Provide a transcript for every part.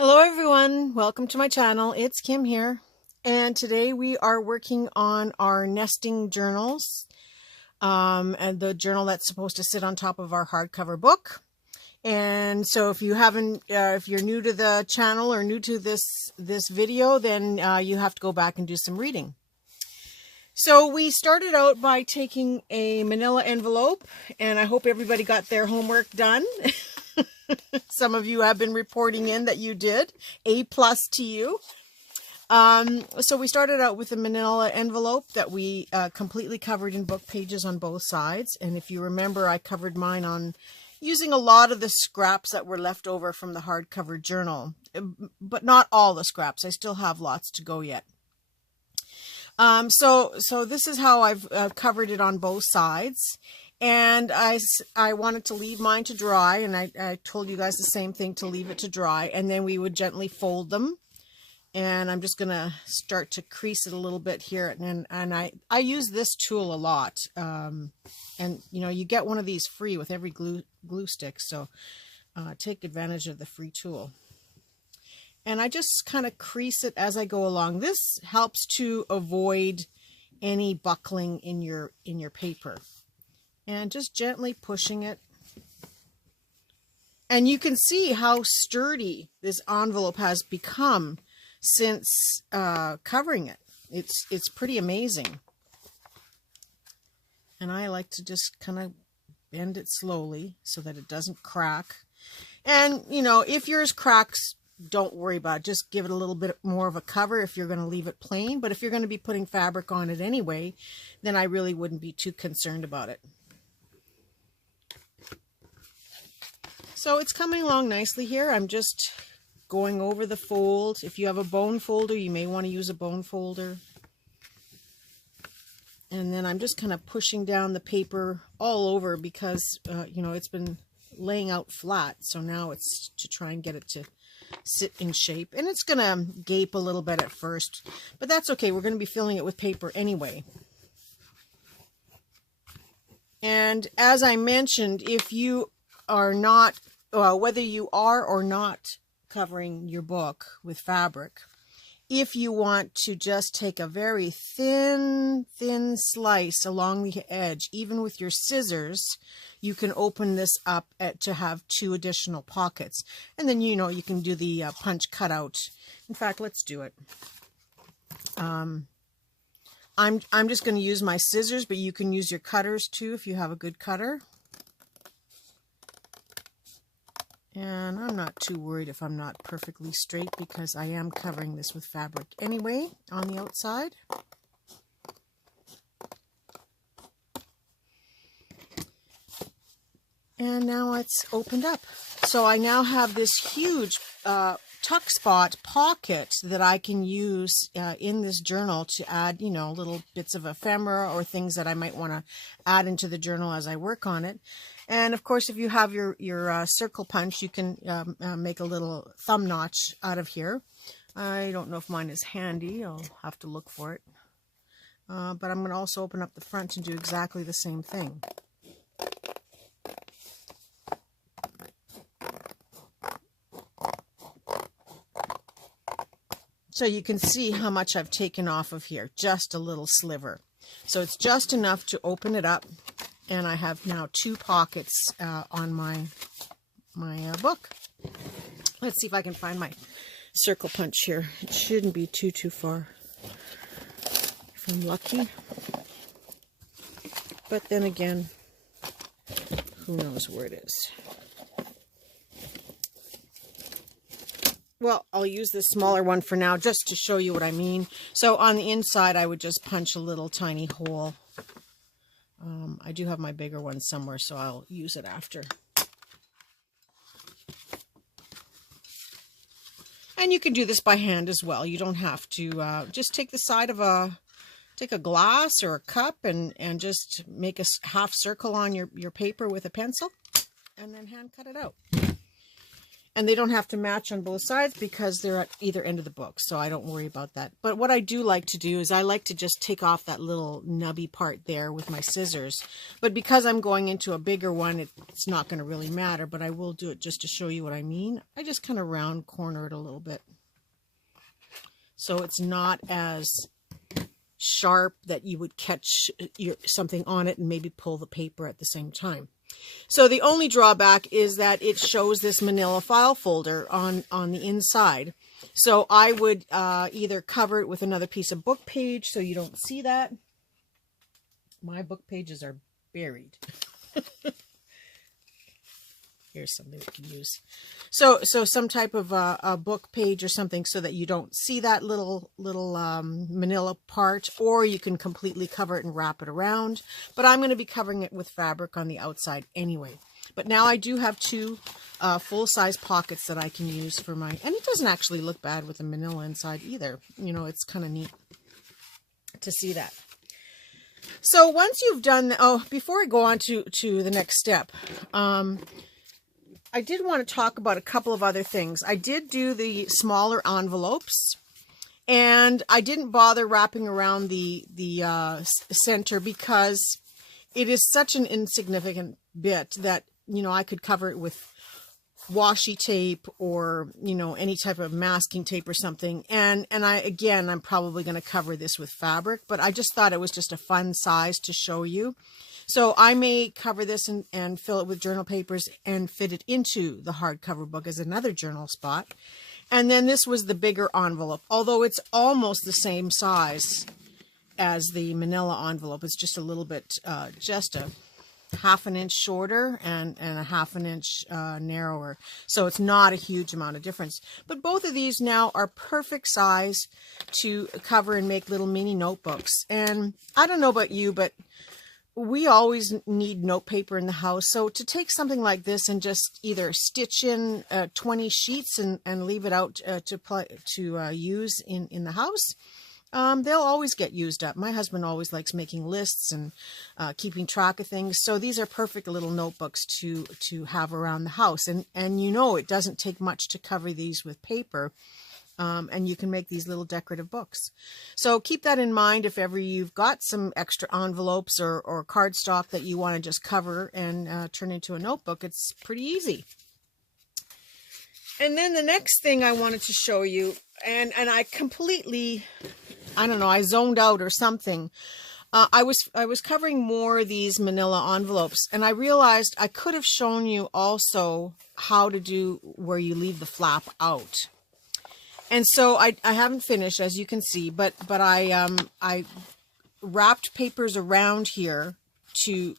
Hello everyone, welcome to my channel. It's Kim here, and today we are working on our nesting journals, and the journal that's supposed to sit on top of our hardcover book. And so if you haven't, if you're new to the channel or new to this video, then you have to go back and do some reading. So we started out by taking a manila envelope, and I hope everybody got their homework done. Some of you have been reporting in that you did. A+ to you. So we started out with a manila envelope that we completely covered in book pages on both sides. And if you remember, I covered mine on using a lot of the scraps that were left over from the hardcover journal, but not all the scraps. I still have lots to go yet. So this is how I've covered it on both sides. And I wanted to leave mine to dry, and I told you guys the same thing, to leave it to dry, and then we would gently fold them. And I'm just going to start to crease it a little bit here, and I use this tool a lot. And you know, you get one of these free with every glue stick, so take advantage of the free tool. And I just kind of crease it as I go along. This helps to avoid any buckling in your paper. And just gently pushing it. And you can see how sturdy this envelope has become since covering it. It's pretty amazing. And I like to just kind of bend it slowly so that it doesn't crack. And, you know, if yours cracks, don't worry about it. Just give it a little bit more of a cover if you're going to leave it plain. But if you're going to be putting fabric on it anyway, then I really wouldn't be too concerned about it. So it's coming along nicely here. I'm just going over the fold. If you have a bone folder, you may want to use a bone folder. And then I'm just kind of pushing down the paper all over because, you know, it's been laying out flat. So now it's to try and get it to sit in shape. And it's going to gape a little bit at first, but that's okay. We're going to be filling it with paper anyway. And as I mentioned, if you are not, whether you are or not covering your book with fabric, if you want to just take a very thin slice along the edge, even with your scissors, you can open this up to have 2 additional pockets. And then, you know, you can do the punch cutout. In fact, let's do it. I'm just going to use my scissors, but you can use your cutters too if you have a good cutter. And I'm not too worried if I'm not perfectly straight because I am covering this with fabric anyway on the outside. And now it's opened up. So I now have this huge tuck spot pocket that I can use in this journal to add, you know, little bits of ephemera or things that I might want to add into the journal as I work on it. And of course, if you have your circle punch, you can make a little thumb notch out of here. I don't know if mine is handy. I'll have to look for it. But I'm going to also open up the front and do exactly the same thing. So you can see how much I've taken off of here, just a little sliver. So it's just enough to open it up, and I have now 2 pockets on my book. Let's see if I can find my circle punch here. It shouldn't be too far, if I'm lucky. But then again, who knows where it is. Well, I'll use this smaller one for now just to show you what I mean. So on the inside, I would just punch a little tiny hole. I do have my bigger one somewhere, so I'll use it after. And you can do this by hand as well. You don't have to just take the side of take a glass or a cup and just make a half circle on your paper with a pencil and then hand cut it out. And they don't have to match on both sides because they're at either end of the book, so I don't worry about that. But what I do like to do is I like to just take off that little nubby part there with my scissors. But because I'm going into a bigger one, it's not going to really matter, but I will do it just to show you what I mean. I just kind of round corner it a little bit, so it's not as sharp that you would catch something on it and maybe pull the paper at the same time. So the only drawback is that it shows this manila file folder on the inside. So I would either cover it with another piece of book page so you don't see that. My book pages are buried. Here's something we can use. So some type of a book page or something so that you don't see that little manila part, or you can completely cover it and wrap it around. But I'm going to be covering it with fabric on the outside anyway. But now I do have two full-size pockets that I can use for my, and it doesn't actually look bad with the manila inside either. You know, it's kind of neat to see that. So once you've done, before I go on to the next step, I did want to talk about a couple of other things. I did do the smaller envelopes, and I didn't bother wrapping around the center because it is such an insignificant bit that, you know, I could cover it with washi tape or, you know, any type of masking tape or something. And I'm probably going to cover this with fabric, but I just thought it was just a fun size to show you. So I may cover this and fill it with journal papers and fit it into the hardcover book as another journal spot. And then this was the bigger envelope, although it's almost the same size as the manila envelope. It's just a little bit, just a half an inch shorter and a half an inch narrower. So it's not a huge amount of difference. But both of these now are perfect size to cover and make little mini notebooks. And I don't know about you, but we always need note paper in the house. So to take something like this and just either stitch in 20 sheets and leave it out to use in the house, they'll always get used up. My husband always likes making lists and keeping track of things. So these are perfect little notebooks to have around the house. And you know, it doesn't take much to cover these with paper. And you can make these little decorative books. So keep that in mind if ever you've got some extra envelopes or cardstock that you want to just cover and turn into a notebook. It's pretty easy. And then the next thing I wanted to show you, and I completely, I don't know, I zoned out or something. I was covering more of these manila envelopes, and I realized I could have shown you also how to do where you leave the flap out. And so I haven't finished, as you can see, but I wrapped papers around here to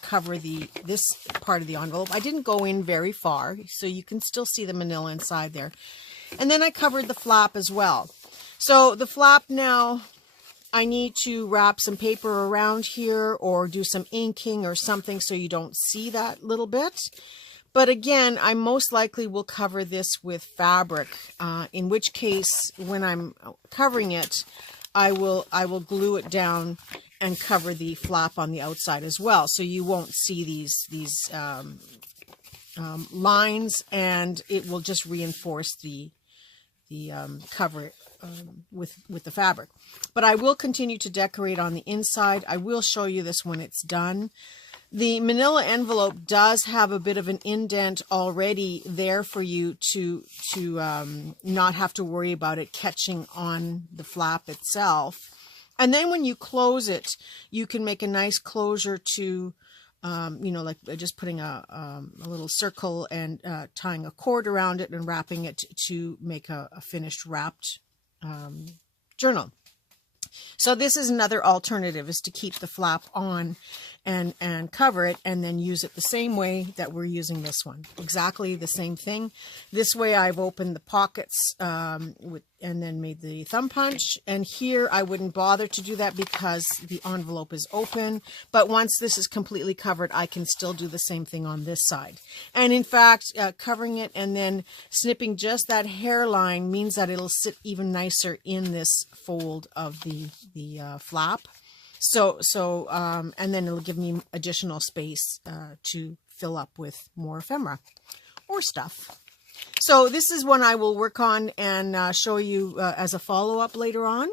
cover this part of the envelope. I didn't go in very far, so you can still see the manila inside there. And then I covered the flap as well. So the flap now, I need to wrap some paper around here or do some inking or something so you don't see that little bit. But again, I most likely will cover this with fabric, in which case, when I'm covering it, I will glue it down and cover the flap on the outside as well. So you won't see these lines, and it will just reinforce the cover with the fabric. But I will continue to decorate on the inside. I will show you this when it's done. The manila envelope does have a bit of an indent already there for you to not have to worry about it catching on the flap itself. And then when you close it, you can make a nice closure to, you know, like just putting a little circle and tying a cord around it and wrapping it to make a finished wrapped journal. So this is another alternative, is to keep the flap on and cover it and then use it the same way that we're using this one. Exactly the same thing. This way I've opened the pockets and then made the thumb punch. And here I wouldn't bother to do that because the envelope is open. But once this is completely covered, I can still do the same thing on this side. And in fact, covering it and then snipping just that hairline means that it'll sit even nicer in this fold of the flap. And then it'll give me additional space to fill up with more ephemera or stuff. So this is one I will work on and show you as a follow-up later on.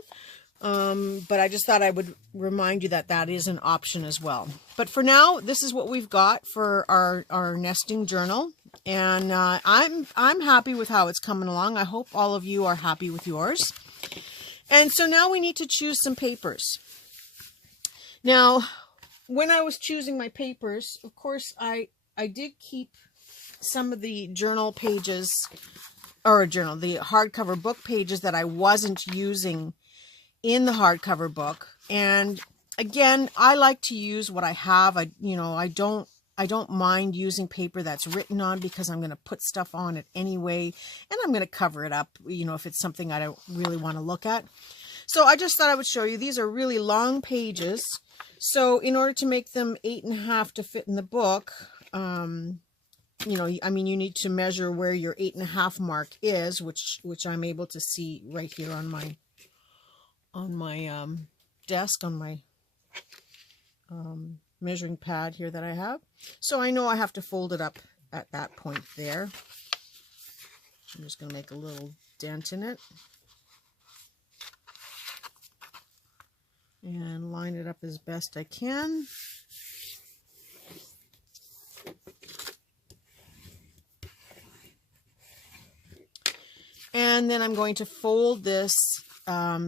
But I just thought I would remind you that that is an option as well. But for now, this is what we've got for our nesting journal. And I'm happy with how it's coming along. I hope all of you are happy with yours. And so now we need to choose some papers. Now, when I was choosing my papers, of course, I did keep some of the journal pages, or the hardcover book pages that I wasn't using in the hardcover book. And again, I like to use what I have. I don't mind using paper that's written on, because I'm going to put stuff on it anyway, and I'm going to cover it up, if it's something I don't really want to look at. So I just thought I would show you. These are really long pages. So in order to make them 8.5 to fit in the book, you need to measure where your 8.5 mark is, which I'm able to see right here on my desk, on my measuring pad here that I have. So I know I have to fold it up at that point there. I'm just going to make a little dent in it and line it up as best I can. And then I'm going to fold this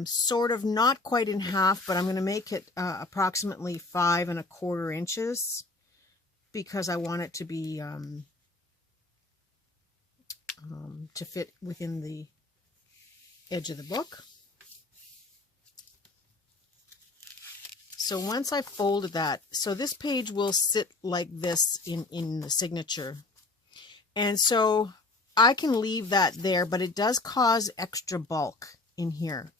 sort of not quite in half, but I'm going to make it approximately 5 1/4 inches, because I want it to be to fit within the edge of the book. So once I folded that, so this page will sit like this in the signature, and so I can leave that there, but it does cause extra bulk in here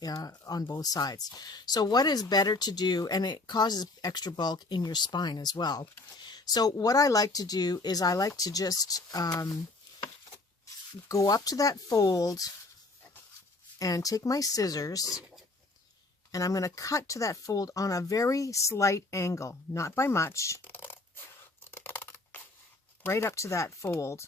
on both sides. So what is better to do, and it causes extra bulk in your spine as well. So what I like to do is I like to just go up to that fold and take my scissors, and I'm going to cut to that fold on a very slight angle, not by much, right up to that fold.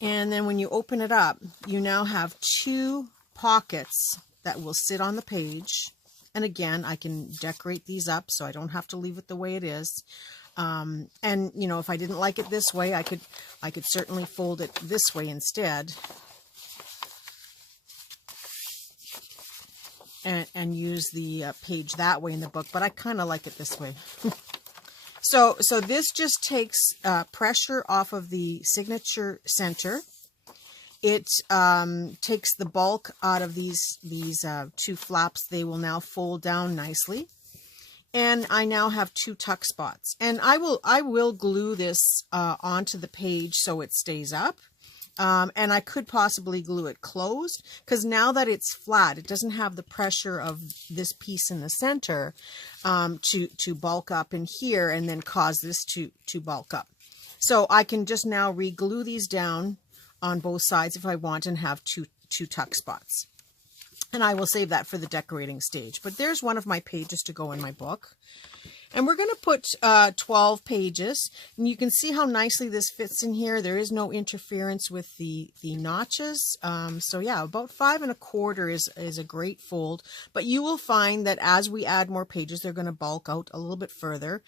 And then when you open it up, you now have 2 pockets that will sit on the page. And again, I can decorate these up so I don't have to leave it the way it is. And if I didn't like it this way, I could certainly fold it this way instead. And use the page that way in the book, but I kind of like it this way. So this just takes pressure off of the signature center. It takes the bulk out of these 2 flaps. They will now fold down nicely. And I now have 2 tuck spots. And I will glue this onto the page so it stays up. And I could possibly glue it closed, because now that it's flat, it doesn't have the pressure of this piece in the center to bulk up in here and then cause this to bulk up. So I can just now re-glue these down on both sides if I want, and have two tuck spots. And I will save that for the decorating stage. But there's one of my pages to go in my book. And we're going to put 12 pages, and you can see how nicely this fits in here. There is no interference with the notches. So yeah, about 5 1/4 is a great fold, but you will find that as we add more pages, they're going to bulk out a little bit further.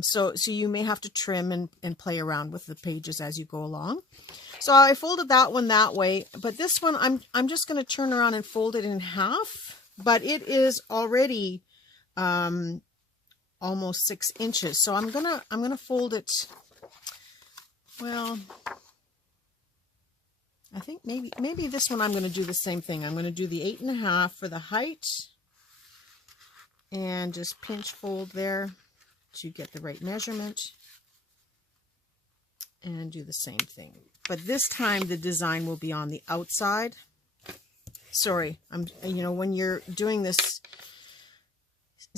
So you may have to trim and play around with the pages as you go along. So I folded that one that way, but this one I'm just going to turn around and fold it in half, but it is already almost 6 inches. So I'm gonna fold it. Well, I think maybe this one I'm going to do the same thing. I'm going to do the 8 1/2 for the height, and just pinch fold there to get the right measurement, and do the same thing. But this time the design will be on the outside. Sorry, when you're doing this,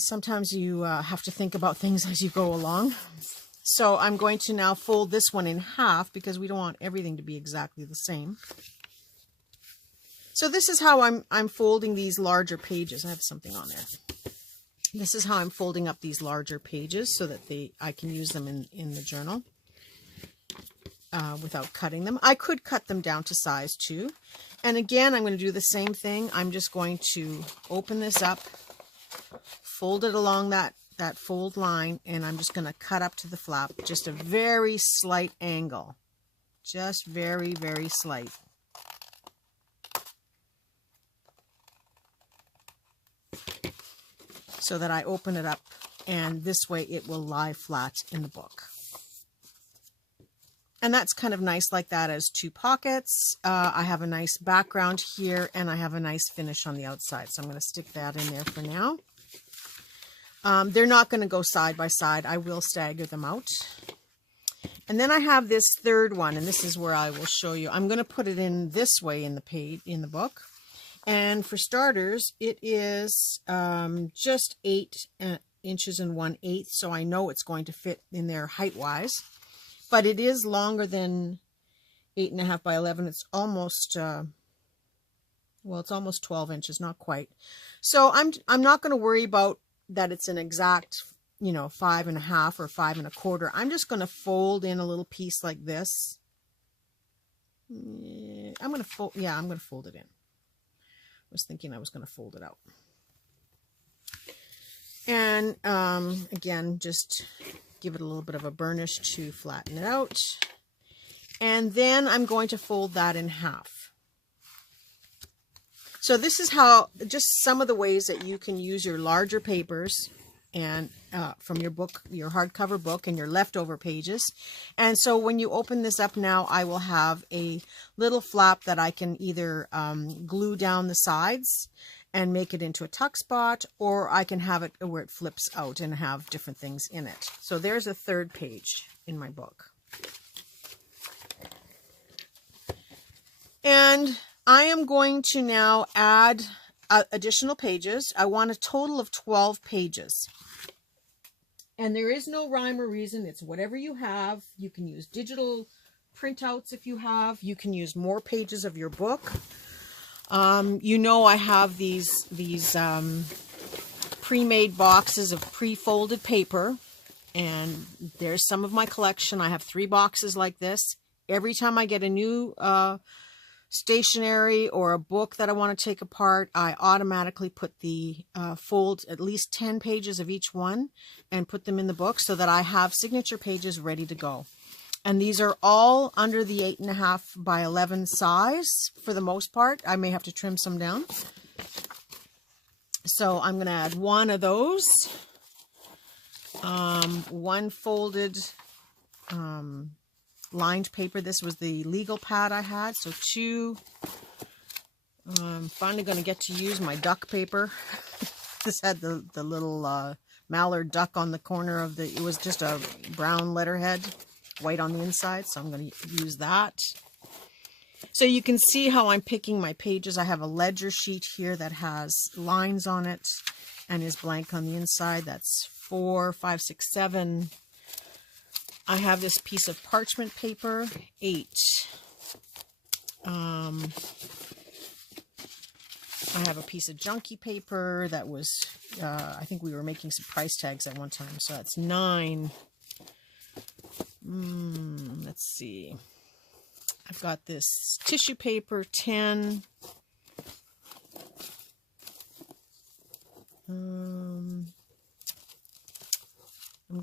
sometimes you have to think about things as you go along. So I'm going to now fold this one in half, because we don't want everything to be exactly the same. So this is how I'm folding these larger pages. I have something on there. This is how I'm folding up these larger pages so that I can use them in the journal. without cutting them. I could cut them down to size too. And again, I'm going to do the same thing. I'm just going to open this up, fold it along that fold line, and I'm just going to cut up to the flap, just a very slight angle, just very, very slight. So that I open it up, and this way it will lie flat in the book. And that's kind of nice like that as two pockets. I have a nice background here, and I have a nice finish on the outside. So I'm going to stick that in there for now. They're not going to go side by side. I will stagger them out. And then I have this third one, and this is where I will show you. I'm going to put it in this way in the page, in the book. And for starters, it is just 8 inches and 1/8, so I know it's going to fit in there height-wise. But it is longer than 8.5 by 11. It's almost, well, it's almost 12 inches, not quite. So I'm not going to worry about that it's an exact, you know, 5.5 or 5 1/4. I'm just going to fold in a little piece like this. I'm going to fold, yeah, I'm going to fold it in. I was thinking I was going to fold it out. And again, just give it a little bit of a burnish to flatten it out. And then I'm going to fold that in half. So this is how, just some of the ways that you can use your larger papers and from your book, your hardcover book, and your leftover pages. And so when you open this up now, I will have a little flap that I can either glue down the sides and make it into a tuck spot, or I can have it where it flips out and have different things in it. So there's a third page in my book. And I am going to now add additional pages. I want a total of 12 pages. And there is no rhyme or reason. It's whatever you have. You can use digital printouts if you have. You can use more pages of your book. You know, I have these pre-made boxes of pre-folded paper, and there's some of my collection. I have 3 boxes like this. Every time I get a new stationery or a book that I want to take apart, I automatically put the fold at least 10 pages of each one and put them in the book so that I have signature pages ready to go. And these are all under the 8.5 by 11 size for the most part. I may have to trim some down. So I'm going to add one of those. One folded lined paper. This was the legal pad I had. So 2. I'm finally going to get to use my duck paper. This had the little mallard duck on the corner of the, it was just a brown letterhead, white on the inside, so I'm going to use that. So you can see how I'm picking my pages. I have a ledger sheet here that has lines on it and is blank on the inside. That's 4, 5, 6, 7. I have this piece of parchment paper, 8. I have a piece of junky paper that was, I think we were making some price tags at one time, so that's 9. Let's see. I've got this tissue paper, 10. I'm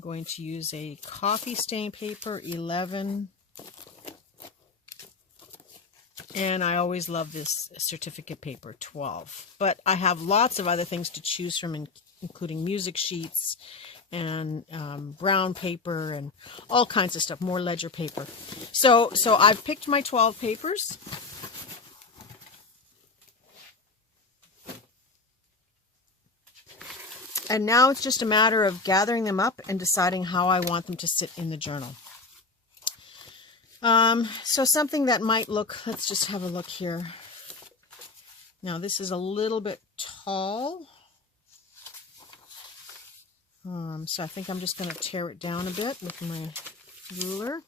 going to use a coffee stain paper, 11. And I always love this certificate paper, 12. But I have lots of other things to choose from, including music sheets and brown paper and all kinds of stuff, more ledger paper. So I've picked my 12 papers. And now it's just a matter of gathering them up and deciding how I want them to sit in the journal. So something that might look, let's just have a look here. Now this is a little bit tall. So I think I'm just going to tear it down a bit with my ruler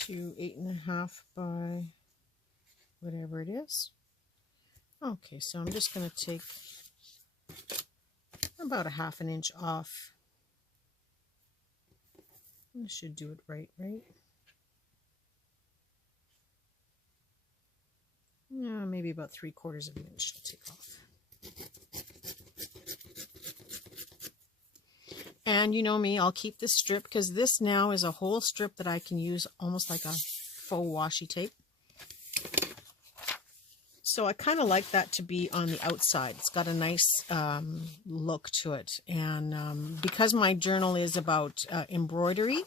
to 8.5 by whatever it is. Okay, so I'm just going to take about a 1/2 inch off I should do it right? Yeah, maybe about 3/4 of an inch I'll take off. And you know me, I'll keep this strip because this now is a whole strip that I can use almost like a faux washi tape. So I kind of like that to be on the outside. It's got a nice look to it. And because my journal is about embroidery,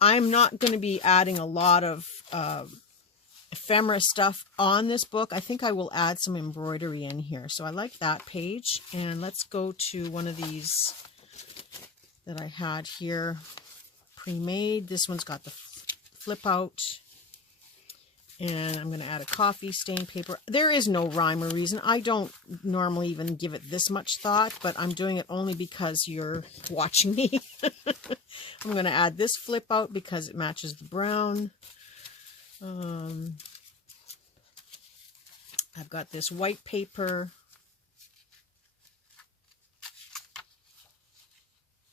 I'm not going to be adding a lot of ephemera stuff on this book. I think I will add some embroidery in here. So I like that page. And let's go to one of these that I had here pre-made. This one's got the flip out. And I'm going to add a coffee stain paper. There is no rhyme or reason. I don't normally even give it this much thought, but I'm doing it only because you're watching me. I'm going to add this flip out because it matches the brown. I've got this white paper.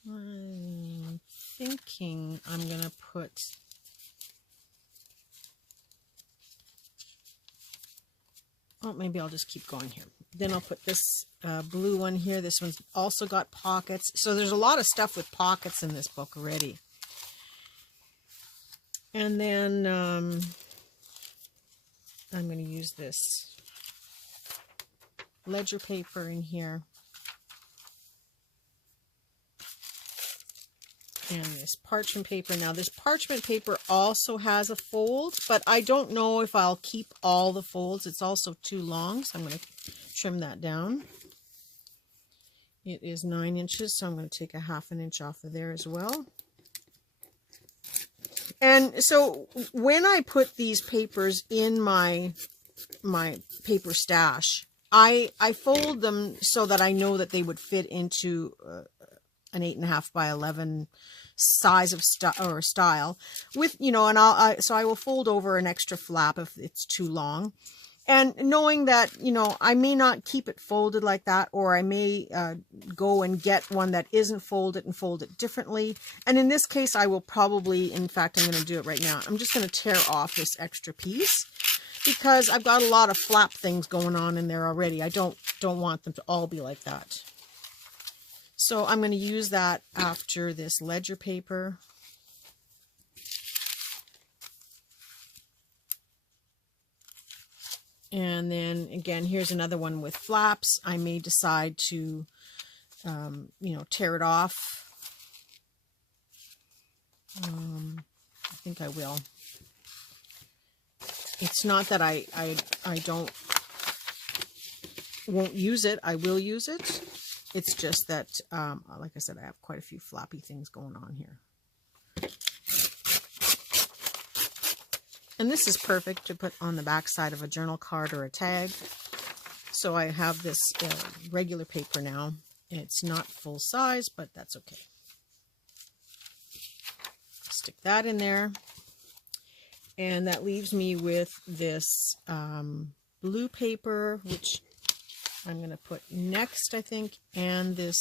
I'm thinking I'm going to put... Oh, maybe I'll just keep going here. Then I'll put this blue one here. This one's also got pockets. So there's a lot of stuff with pockets in this book already. And then I'm going to use this ledger paper in here. And this parchment paper. Now this parchment paper also has a fold, but I don't know if I'll keep all the folds. It's also too long, so I'm going to trim that down. It is 9 inches, so I'm going to take a 1/2 inch off of there as well. And so when I put these papers in my paper stash, I fold them so that I know that they would fit into an 8.5 by 11 size of style with, you know, and so I will fold over an extra flap if it's too long. And knowing that, you know, I may not keep it folded like that, or I may go and get one that isn't folded and fold it differently. And in this case, I will probably, in fact, I'm going to do it right now. I'm just going to tear off this extra piece because I've got a lot of flap things going on in there already. I don't want them to all be like that. So I'm going to use that after this ledger paper. And then again, here's another one with flaps. I may decide to, you know, tear it off. I think I will. It's not that I won't use it. I will use it. It's just that, like I said, I have quite a few floppy things going on here. And this is perfect to put on the back side of a journal card or a tag. So I have this regular paper now. It's not full size, but that's okay. Stick that in there. And that leaves me with this blue paper, which I'm going to put next, I think, and this,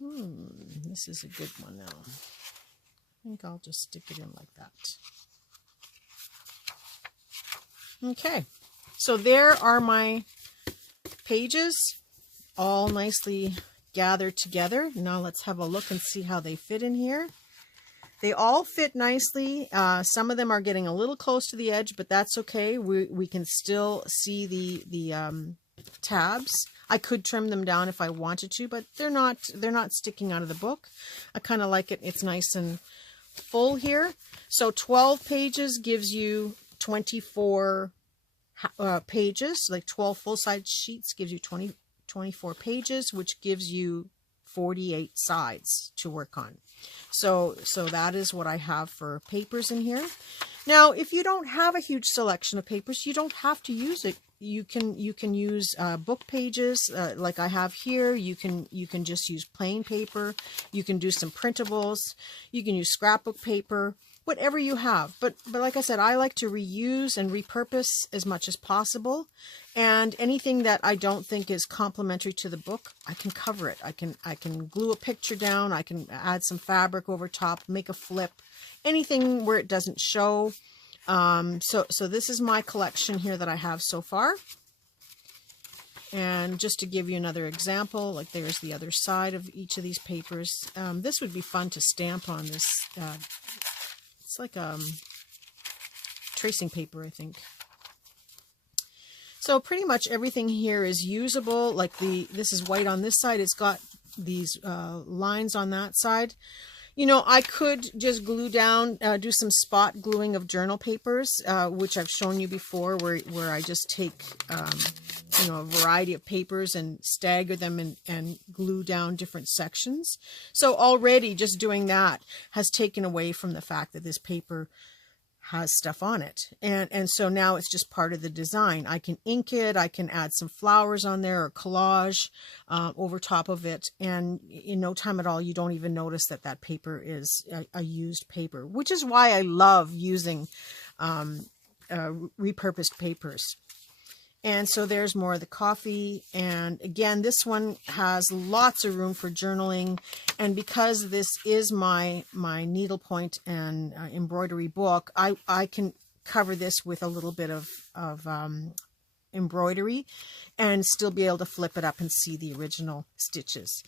this is a good one now. I think I'll just stick it in like that. Okay, so there are my pages, all nicely gathered together. Now let's have a look and see how they fit in here. They all fit nicely. Some of them are getting a little close to the edge, but that's okay. We can still see the tabs. I could trim them down if I wanted to, but they're not sticking out of the book. I kind of like it. It's nice and full here. So 12 pages gives you 24 pages, like 12 full-size sheets gives you 24 pages, which gives you 48 sides to work on. So that is what I have for papers in here. Now, if you don't have a huge selection of papers, you don't have to use it. You can use book pages like I have here. You can just use plain paper. You can do some printables. You can use scrapbook paper. whatever you have. But like I said, I like to reuse and repurpose as much as possible. And anything that I don't think is complementary to the book, I can cover it. I can glue a picture down. I can add some fabric over top, make a flip, anything where it doesn't show. So this is my collection here that I have so far. And just to give you another example, like there's the other side of each of these papers. This would be fun to stamp on this. It's like tracing paper, I think. So pretty much everything here is usable. Like this is white on this side. It's got these lines on that side. You know, I could just glue down, do some spot gluing of journal papers, which I've shown you before, where I just take, you know, a variety of papers and stagger them and glue down different sections. So already just doing that has taken away from the fact that this paper has stuff on it. And so now it's just part of the design. I can ink it, I can add some flowers on there or collage over top of it. And in no time at all, you don't even notice that that paper is a used paper, which is why I love using repurposed papers. And so there's more of the coffee. And again, this one has lots of room for journaling. And because this is my needlepoint and embroidery book, I can cover this with a little bit of embroidery and still be able to flip it up and see the original stitches.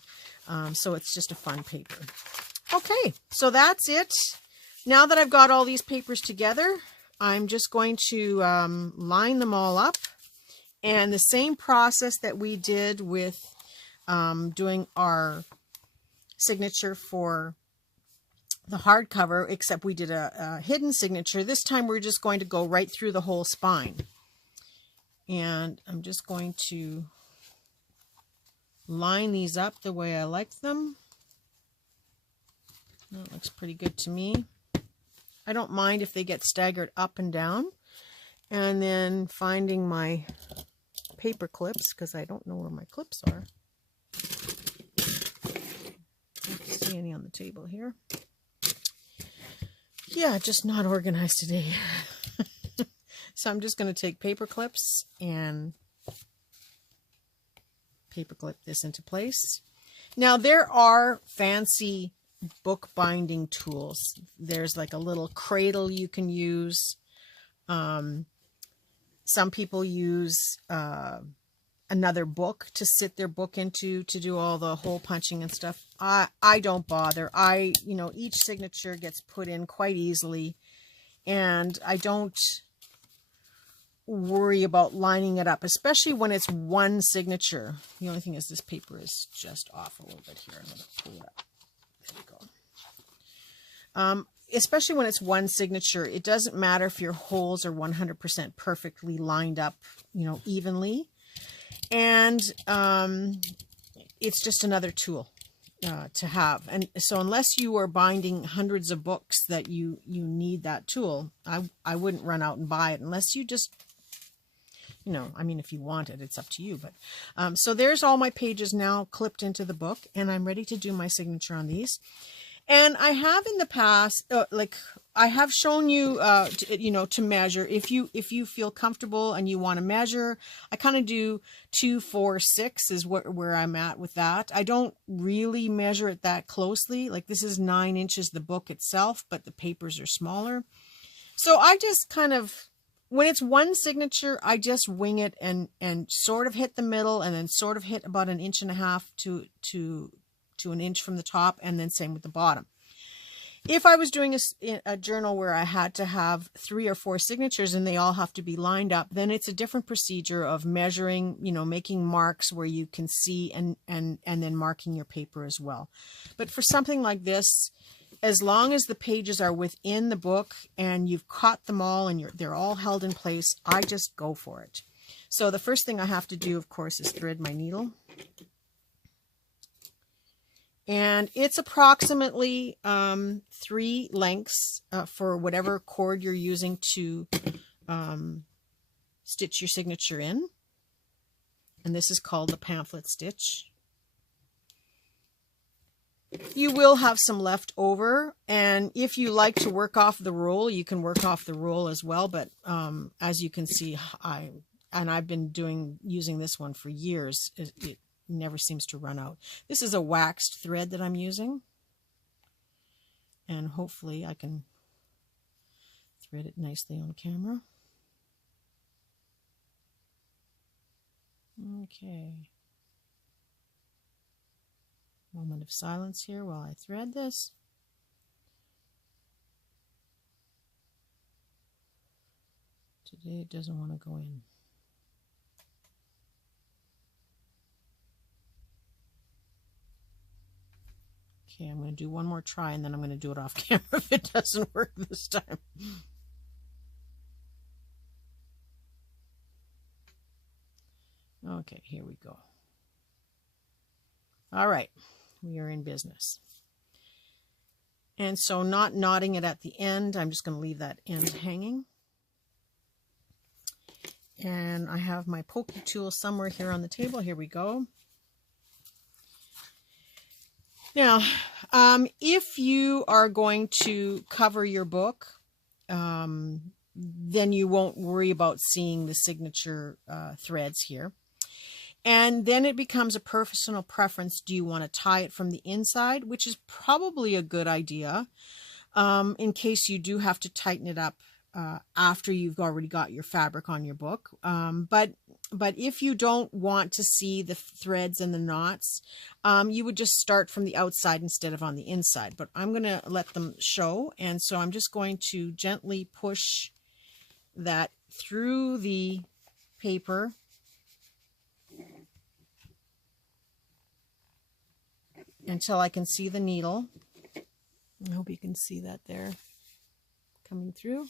So it's just a fun paper. Okay, so that's it. Now that I've got all these papers together, I'm just going to line them all up. And the same process that we did with doing our signature for the hardcover, except we did a hidden signature. This time we're just going to go right through the whole spine. And I'm just going to line these up the way I like them. That looks pretty good to me. I don't mind if they get staggered up and down. And then finding my paper clips, because I don't know where my clips are. I don't see any on the table here. Yeah, just not organized today. So I'm just going to take paper clips and paper clip this into place. Now there are fancy book binding tools. There's like a little cradle you can use. Some people use another book to sit their book into to do all the hole punching and stuff. I don't bother. You know, each signature gets put in quite easily, and I don't worry about lining it up, especially when it's one signature. The only thing is this paper is just off a little bit here. I'm going to pull it up. There we go. Especially when it's one signature, it doesn't matter if your holes are 100% perfectly lined up, you know, evenly. And it's just another tool to have. And so unless you are binding hundreds of books that you need that tool, I wouldn't run out and buy it unless you just, you know, I mean, if you want it, it's up to you. But so there's all my pages now clipped into the book, and I'm ready to do my signature on these. And I have in the past, like I have shown you, you know, to measure. If you feel comfortable and you want to measure, I kind of do 2, 4, 6 is where I'm at with that. I don't really measure it that closely. Like this is 9 inches, the book itself, but the papers are smaller. So I just kind of, when it's one signature, I just wing it and sort of hit the middle and then sort of hit about 1.5 inches to 1 inch from the top, and then same with the bottom. If I was doing a journal where I had to have 3 or 4 signatures and they all have to be lined up, then it's a different procedure of measuring, you know, making marks where you can see and then marking your paper as well. But for something like this, as long as the pages are within the book and you've caught them all and they're all held in place, I just go for it. So the first thing I have to do, of course, is thread my needle. And it's approximately 3 lengths for whatever cord you're using to stitch your signature in. And this is called the pamphlet stitch. You will have some left over, and if you like to work off the roll, you can work off the roll as well. But as you can see, I've been using this one for years. It never seems to run out. This is a waxed thread that I'm using, and hopefully I can thread it nicely on camera. Okay. Moment of silence here while I thread this. Today it doesn't want to go in. Okay, I'm going to do one more try, and then I'm going to do it off camera if it doesn't work this time. Okay, here we go. All right, we are in business. And so not knotting it at the end, I'm just going to leave that end hanging. And I have my pokey tool somewhere here on the table. Here we go. Now, if you are going to cover your book, then you won't worry about seeing the signature threads here. And then it becomes a personal preference. Do you want to tie it from the inside, which is probably a good idea in case you do have to tighten it up after you've already got your fabric on your book. But if you don't want to see the threads and the knots, you would just start from the outside instead of on the inside. But I'm going to let them show. And so I'm just going to gently push that through the paper. Until I can see the needle. I hope you can see that there coming through.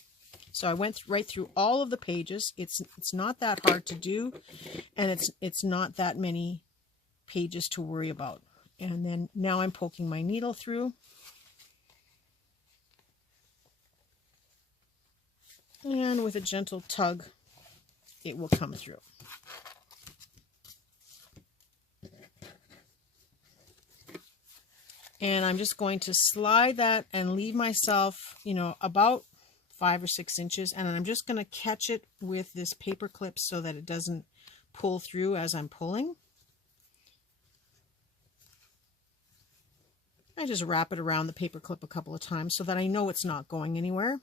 So I went right through all of the pages. It's not that hard to do, and it's not that many pages to worry about. And then now I'm poking my needle through. And with a gentle tug, it will come through. And I'm just going to slide that and leave myself, about 5 or 6 inches. And I'm just going to catch it with this paper clip so that it doesn't pull through as I'm pulling. I just wrap it around the paper clip a couple of times so that I know it's not going anywhere.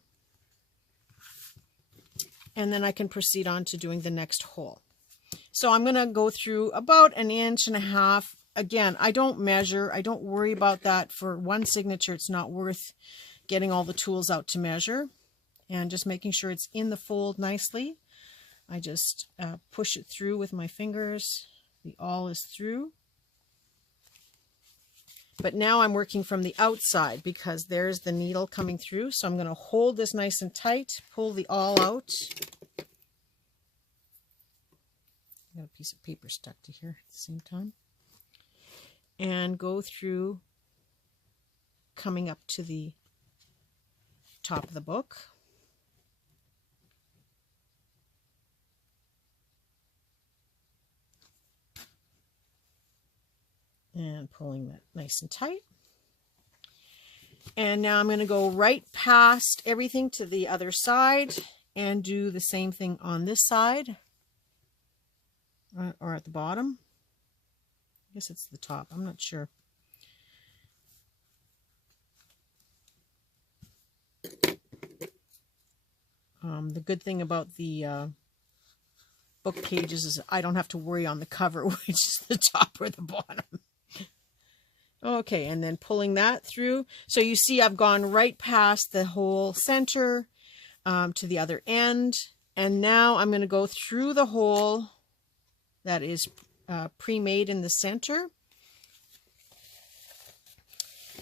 And then I can proceed on to doing the next hole. So I'm going to go through about 1.5 inches. Again, I don't measure. I don't worry about that. For one signature, it's not worth getting all the tools out to measure. And just making sure it's in the fold nicely. I just push it through with my fingers. The awl is through. But now I'm working from the outside because there's the needle coming through. So I'm going to hold this nice and tight, pull the awl out. Got a piece of paper stuck to here at the same time. And go through, coming up to the top of the book. And pulling that nice and tight. And now I'm going to go right past everything to the other side and do the same thing on this side or at the bottom. I guess it's the top. I'm not sure. The good thing about the book pages is I don't have to worry on the cover which is the top or the bottom. Okay, and then pulling that through. So you see I've gone right past the whole center to the other end. And now I'm going to go through the hole that is pre-made in the center.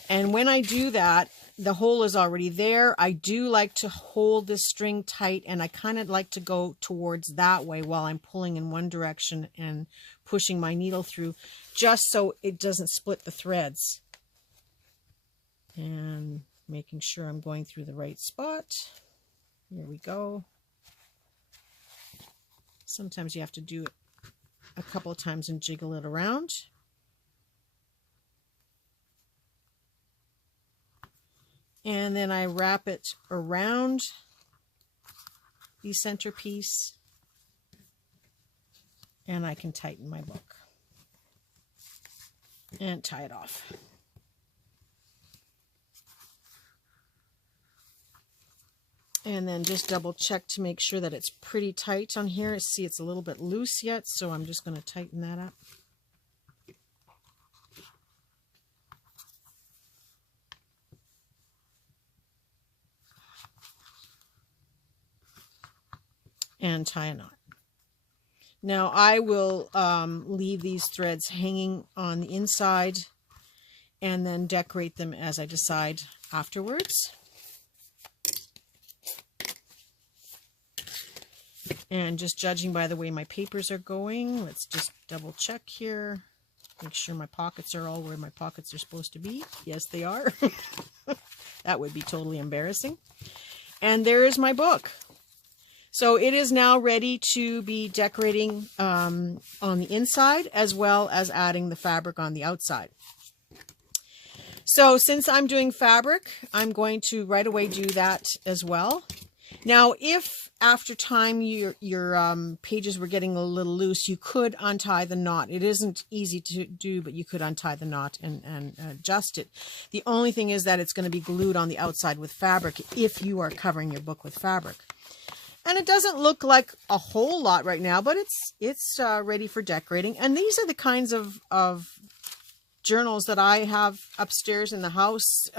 And when I do that, the hole is already there. I do like to hold this string tight, and I kind of like to go towards that way while I'm pulling in one direction and pushing my needle through, just so it doesn't split the threads. And making sure I'm going through the right spot. Here we go. Sometimes you have to do it a couple of times and jiggle it around. And then I wrap it around the centerpiece, and I can tighten my book and tie it off. And then just double check to make sure that it's pretty tight on here. See, it's a little bit loose yet, so I'm just going to tighten that up. And tie a knot. Now I will leave these threads hanging on the inside and then decorate them as I decide afterwards. And just judging by the way my papers are going, let's just double check here. Make sure my pockets are all where my pockets are supposed to be. Yes, they are. That would be totally embarrassing. And there is my book. So it is now ready to be decorating on the inside, as well as adding the fabric on the outside. So since I'm doing fabric, I'm going to right away do that as well. Now, if after time your pages were getting a little loose, you could untie the knot. It isn't easy to do, but you could untie the knot and adjust it. The only thing is that it's going to be glued on the outside with fabric if you are covering your book with fabric. And it doesn't look like a whole lot right now, but it's ready for decorating. And these are the kinds of journals that I have upstairs in the house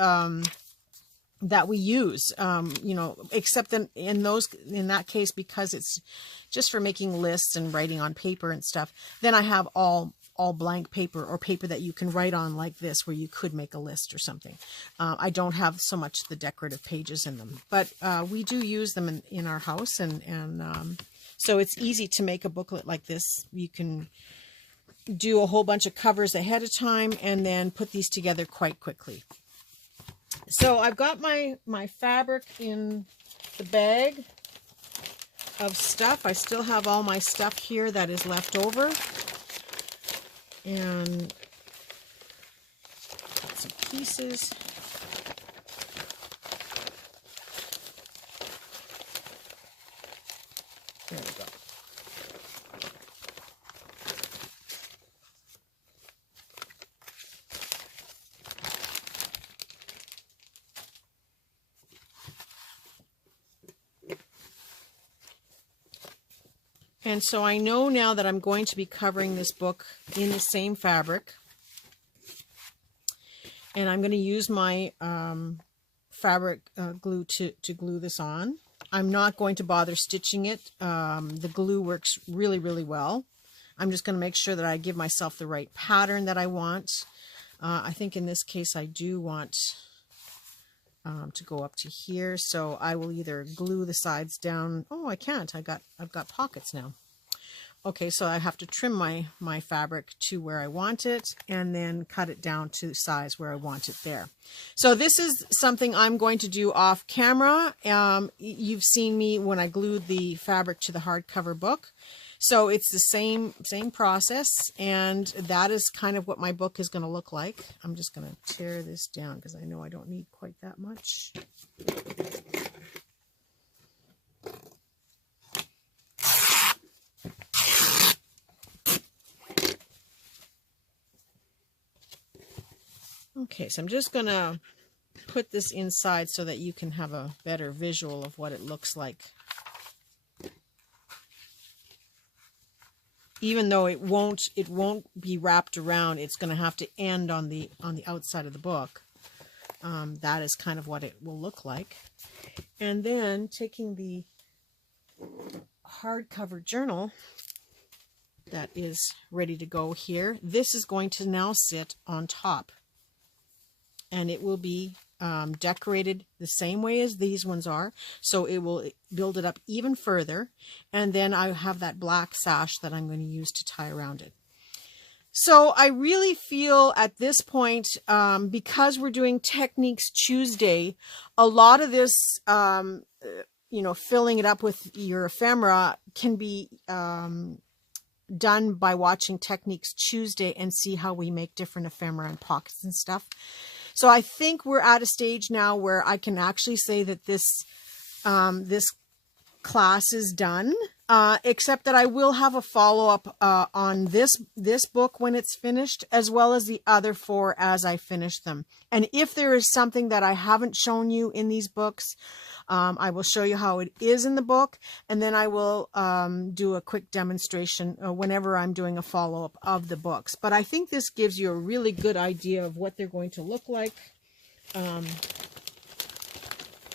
that we use, you know, except in that case, because it's just for making lists and writing on paper and stuff. Then I have all blank paper, or paper that you can write on like this, where you could make a list or something. I don't have so much the decorative pages in them, but we do use them in our house, and so it's easy to make a booklet like this. You can do a whole bunch of covers ahead of time and then put these together quite quickly. So I've got my fabric in the bag of stuff. I still have all my stuff here that is left over. And some pieces. There we go. And so I know now that I'm going to be covering this book in the same fabric. And I'm going to use my fabric glue to glue this on. I'm not going to bother stitching it. The glue works really, really well. I'm just going to make sure that I give myself the right pattern that I want. I think in this case I do want to go up to here, so I will either glue the sides down. Oh, I can't. I've got pockets now. Okay, so I have to trim my fabric to where I want it, and then cut it down to size where I want it there. So this is something I'm going to do off camera. You've seen me when I glued the fabric to the hardcover book. So it's the same process, and that is kind of what my book is going to look like. I'm just going to tear this down because I know I don't need quite that much. Okay, so I'm just going to put this inside so that you can have a better visual of what it looks like. Even though it won't be wrapped around, it's going to have to end on the outside of the book. That is kind of what it will look like. And then taking the hardcover journal that is ready to go here, this is going to now sit on top. And it will be decorated the same way as these ones are. So it will build it up even further. And then I have that black sash that I'm going to use to tie around it. So I really feel at this point, because we're doing Techniques Tuesday, a lot of this, you know, filling it up with your ephemera can be done by watching Techniques Tuesday and see how we make different ephemera and pockets and stuff. So I think we're at a stage now where I can actually say that this class is done, except that I will have a follow-up on this book when it's finished, as well as the other 4 as I finish them. And if there is something that I haven't shown you in these books, I will show you how it is in the book, and then I will do a quick demonstration whenever I'm doing a follow-up of the books. But I think this gives you a really good idea of what they're going to look like.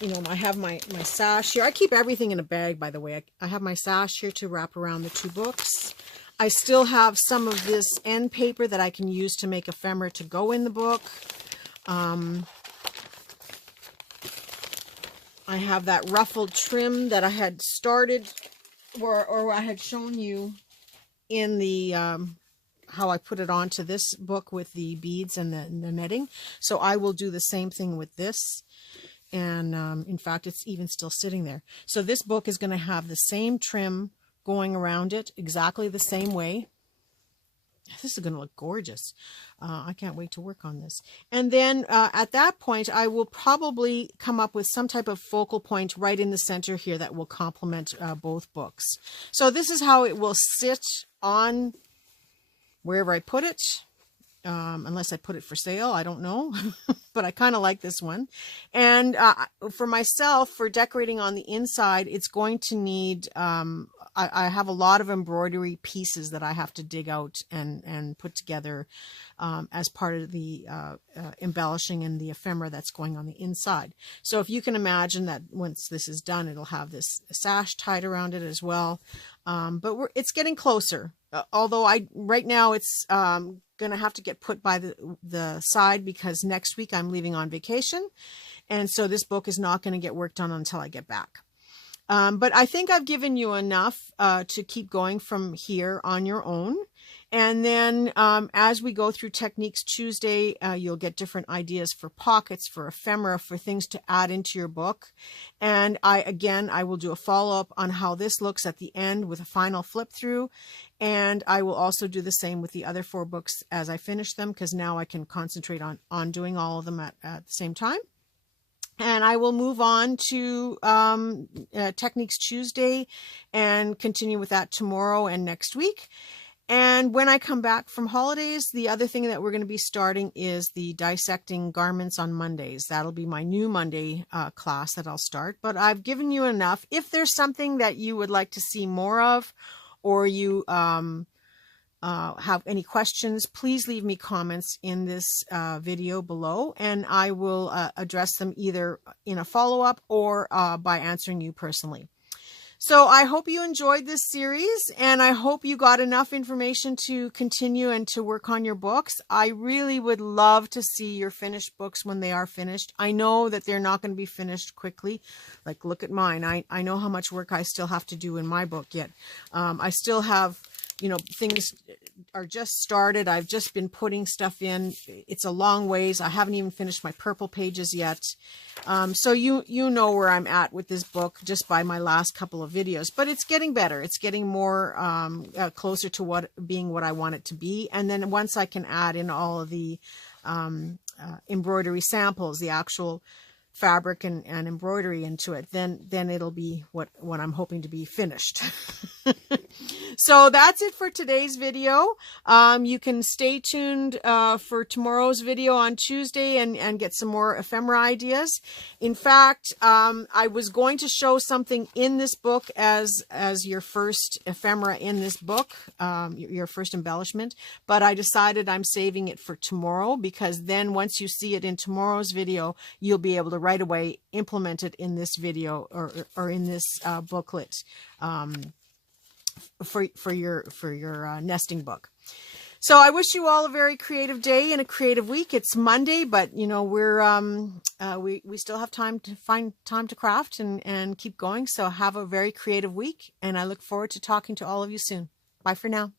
You know, I have my sash here. I keep everything in a bag, by the way. I have my sash here to wrap around the 2 books. I still have some of this end paper that I can use to make ephemera to go in the book. I have that ruffled trim that I had started, or I had shown you in the how I put it onto this book with the beads and the netting. So I will do the same thing with this. And in fact, it's even still sitting there. So this book is going to have the same trim going around it, exactly the same way. This is going to look gorgeous. I can't wait to work on this. And then at that point, I will probably come up with some type of focal point right in the center here that will complement both books. So this is how it will sit on wherever I put it. Unless I put it for sale, I don't know. But I kind of like this one. And for myself, for decorating on the inside, it's going to need, I have a lot of embroidery pieces that I have to dig out and put together as part of the embellishing and the ephemera that's going on the inside. So if you can imagine that once this is done, it'll have this sash tied around it as well. But it's getting closer. Although right now it's going to have to get put by the side because next week I'm leaving on vacation. And so this book is not going to get worked on until I get back. But I think I've given you enough to keep going from here on your own. And then as we go through Techniques Tuesday, you'll get different ideas for pockets, for ephemera, for things to add into your book. And I will do a follow-up on how this looks at the end with a final flip through. And I will also do the same with the other 4 books as I finish them, because now I can concentrate on doing all of them at the same time. And I will move on to Techniques Tuesday and continue with that tomorrow and next week. And when I come back from holidays, the other thing that we're going to be starting is the dissecting garments on Mondays. That'll be my new Monday class that I'll start. But I've given you enough. If there's something that you would like to see more of, or you have any questions, please leave me comments in this video below, and I will address them either in a follow-up or by answering you personally. So I hope you enjoyed this series, and I hope you got enough information to continue and to work on your books. I really would love to see your finished books when they are finished. I know that they're not going to be finished quickly. Like, look at mine. I know how much work I still have to do in my book yet. I still have, you know, things are just started. I've just been putting stuff in. It's a long ways. I haven't even finished my purple pages yet. So you know where I'm at with this book just by my last couple of videos, but it's getting better. It's getting more closer to being what I want it to be. And then once I can add in all of the embroidery samples, the actual fabric and embroidery into it, then it'll be what I'm hoping to be finished. So that's it for today's video. You can stay tuned for tomorrow's video on Tuesday and get some more ephemera ideas. In fact, I was going to show something in this book as your first ephemera in this book, your first embellishment, but I decided I'm saving it for tomorrow, because then once you see it in tomorrow's video, you'll be able to right away implement it in this video or in this booklet for your nesting book. So I wish you all a very creative day and a creative week. It's Monday, but you know, we still have time to find time to craft and keep going. So have a very creative week, and I look forward to talking to all of you soon. Bye for now.